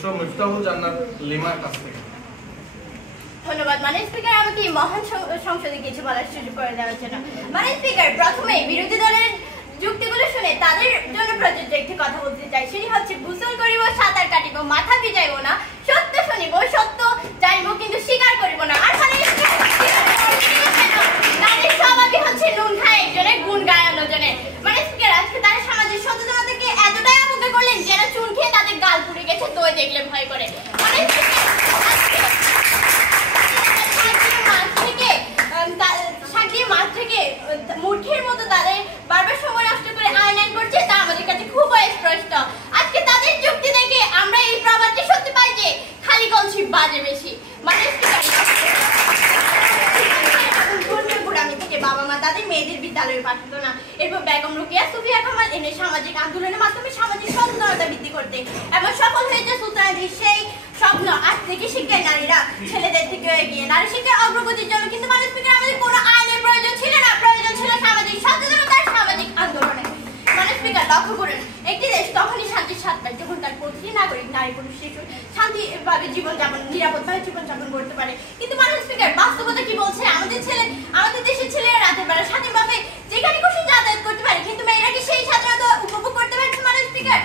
সদস্য মিফতাহুল জান্নাত লিমার কাছ থেকে। ধন্যবাদ মাননীয় স্পিকার, আমাকে এই মহান সংসদে কিছু বলার সুযোগ করে দেওয়ার জন্য। মাননীয় স্পিকার, প্রথমে বিরোধী দলের যুক্তিগুলো শুনে তাদের জন্য প্রযোজ্য একটি কথা বলতে চাই। সেটি হচ্ছে, গোসল করিব, সাঁতার কাটিব, মাথা ভিজাইব না, সত্য শুনিব, সত্য জানিব, কিন্তু স্বীকার করিব না। আর তাদের স্বভাবই হচ্ছে নুন খায় একজনে, গুণ গায় অন্যজনে। মাননীয় স্পিকার, আজকে তারা সামাজিক সচেতনতাকে এতটাই অবজ্ঞা করলেন যেন চুন খেয়ে তাদের গাল পুড়ে গেছে, দই দেখলে ভয় করে। মাননীয় স্পিকার, মূর্খের মতো তাদের বারবার সময় নষ্ট করে আইন করছে, তা আমাদের কাছে খুব স্পষ্ট। আজকে তাদের যুক্তি দেখে আমরা এই প্রবাদটি সত্যি পাই যে খালি কলসি বাজে বেশি। মাননীয় স্পিকার, ধর্মীয় থেকে বাবা মা তাদের মেয়েদের বিদ্যালয়ে পাঠাতো না। এরপর বেগম রোকেয়া সুফিয়া কামাল এনে সামাজিক আন্দোলনের মাধ্যমে সামাজিক সচেতনতা বৃদ্ধি করতে এবং সফল হয়েছে সুলতানাদির সেই স্বপ্ন। আজ থেকে শিক্ষায় নারীরা ছেলেদের থেকে এগিয়ে, নারী শিক্ষার অগ্রগতির জন্য কিন্তু মাননীয় স্পিকার আমাদের কোনো আইনের প্রয়োজন ছিল না, প্রয়োজন ছিল সামাজিক সচেতনতার, সামাজিক আন্দোলনে। মাননীয় স্পিকার, লক্ষ্য করুন, একটি দেশ তখনই শান্তির স্বাদ পায় যখন তার প্রতিটি নাগরিক, নারী পুরুষ শিশু শান্তিভাবে জীবনযাপন, নিরাপদভাবে জীবনযাপন করতে পারে। কিন্তু মাননীয় স্পিকার, বাস্তবতা কি বলছে? আমাদের দেশের ছেলেরা রাতের বেলা স্বাধীনভাবে যেখানে খুশি যাতায়াত করতে পারে, কিন্তু মেয়েরা কি সেই স্বাধীনতা উপভোগ করতে পারছে? মাননীয় স্পিকার,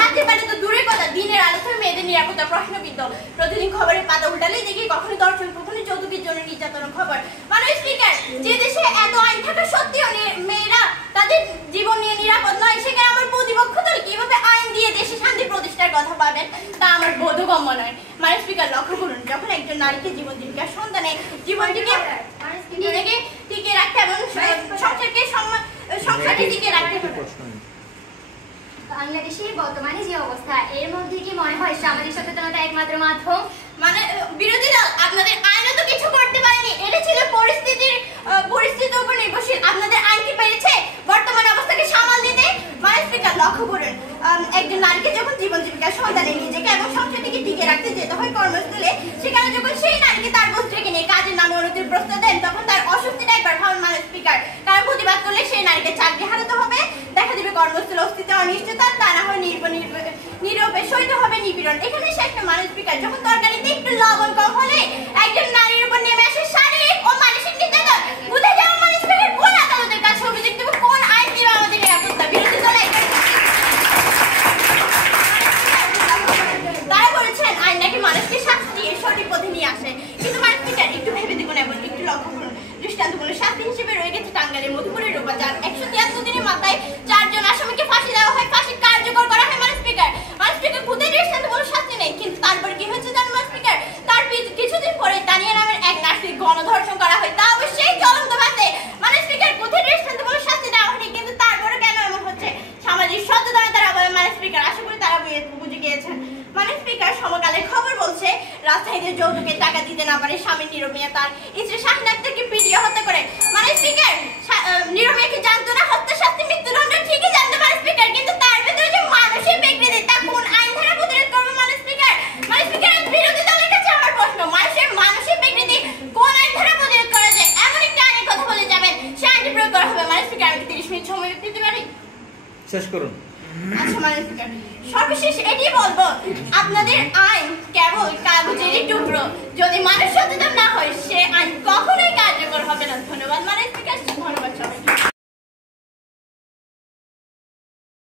রাতের বেলা তো দূরের কথা, দিনের আলোতে মেয়েদের নিরাপত্তা প্রশ্নবিদ্ধ। প্রতিদিন খবরের পাতা উল্টালেই দেখি কখনো দর্শন, কখনো যৌতুকের জন্য নির্যাতনের খবর। মাননীয় স্পিকার, যে দেশে এত আইন থাকা সত্ত্বেও মেয়েরা তাদের জীবন নিয়ে নিরাপদ নয়, সেখানে আমার প্রতিপক্ষ দল কিভাবে আইন দিয়ে দেশে শান্তি প্রতিষ্ঠার কথা পাবেন তা আমার বোধগম্য নয়। মাননীয় স্পিকার, লক্ষ্য করুন, যখন একজন নারীকে জীবন জীবিকার সন্ধানে জীবনটিকে নিজেকে টিকে রাখতে এবং সংসারকে টিকে রাখতে হবে। বাংলাদেশের বর্তমানে যে অবস্থা, এর মধ্যে কি মনে হয় সামাজিক সচেতনতা একমাত্র মাধ্যম? মানে বিরোধী দল আপনাদের আইনও তো কিছু করতে পারেনি, এটা ছিল পরিস্থিতির উপর নির্ভরশীল। আপনাদের আইন কি পেরেছে বর্তমান অবস্থাকে সামাল দিতে? মাননীয় স্পিকার, লক্ষ্য করুন, একজন নারীকে যখন জীবন জীবিকার সন্ধানে নিজেকে এবং সংসারটিকে টিকে রাখতে যেতে হয় কর্মস্থলে, সেখানে যখন সেই নারীকে তার গোত্রকে নিয়ে কাজের নামে অনুমতির প্রস্তাব দেন, তখন তার অস্বস্তিটা একবার ভাবেন মাননীয় স্পিকার। কারণ প্রতিবাদ করলে সেই নারীকে চাকরি হারাতে হবে, দেখা দেবে কর্মস্থলে অস্তিত্ব অনিশ্চয়তা, তা না হয় নীরবে সইতে হবে নিপীড়ন। এখানে শেষ না মাননীয় স্পিকার, যখন তরকারিতে একটু লবণ কম হলে একজন নারীর উপর নেমে আসে শারীরিক ও মানসিক নির্যাতন, বুঝে যাওয়া মাননীয় স্পিকার কোন আদালতের কাছে অভিযোগ দেব, কোন আইন দিবে আমাদের নিরাপত্তা? বিরোধী দলে তারা বলেছেন আইন নাকি মানুষকে শাস্তি দিয়ে সঠিক পথে নিয়ে আসে, কিন্তু মাননীয় স্পিকার একটু ভেবে দেখুন এবং একটু লক্ষ্য করুন, দৃষ্টান্তমূলক শাস্তি হিসেবে রয়ে গেছে টাঙ্গাইলের মধুপুরের রূপা, যার 173 দিনের মাথায় 4 জন আসামিকে ফাঁসি দেওয়া হয়, ফাঁসি কার্যকর করা হয়। মাননীয় স্পিকার, খুদের দৃষ্টান্তমূলক শাস্তি নেই, কিন্তু তারপর কি হয়েছে জানেন মাননীয় স্পিকার? তার কিছুদিন পরে তানিয়া নামের এক নারীকে গণধর্ষণ করা হয়, তা অবশ্যই চলন্ত বাসে। মাননীয় স্পিকার, খুদের দৃষ্টান্তমূলক শাস্তি দেওয়া হয়নি, কিন্তু তারপরে কেন এমন হচ্ছে? সামাজিক সচেতনতার অভাবে। মাননীয় স্পিকার, আশা করি তারা বুঝে গিয়েছেন। মাননীয় স্পিকার, সমকালের খবর বলছে রাজশাহীতে যৌতুকের টাকা দিতে না পারে স্বামী নীরব মিয়া তার স্ত্রী শাহিন আক্তারকে পিটিয়ে হত্যা করে। মাননীয় স্পিকার, নীরব মিয়া কি জানতো না হত্যা শাস্তি মৃত্যুদণ্ড? ঠিকই জানতো মাননীয় স্পিকার, কিন্তু তার ভেতরে যে মানসিক বিকৃতি, তা কোন আইন ধারা প্রতিরোধ করবে মাননীয় স্পিকার? মাননীয় স্পিকার, বিরোধী দলের কাছে আমার প্রশ্ন, মানুষের মানসিক বিকৃতি কোন আইন ধারা প্রতিরোধ করা যায়? এমন একটা আইনের কথা বলে যাবেন সে আইনটি প্রয়োগ করা হবে। মাননীয় স্পিকার, আমি 30 মিনিট সময় দিতে পারি? শেষ করুন। আচ্ছা মাননীয় স্পিকার, সর্বশেষ এটি বলবো, আপনাদের আইন কেবল কাগজেরই টুকরো, যদি মানুষ সচেতন না হয় সে আইন কখনোই কার্যকর হবে না। ধন্যবাদ মাননীয় স্পিকার, ধন্যবাদ সবাইকে।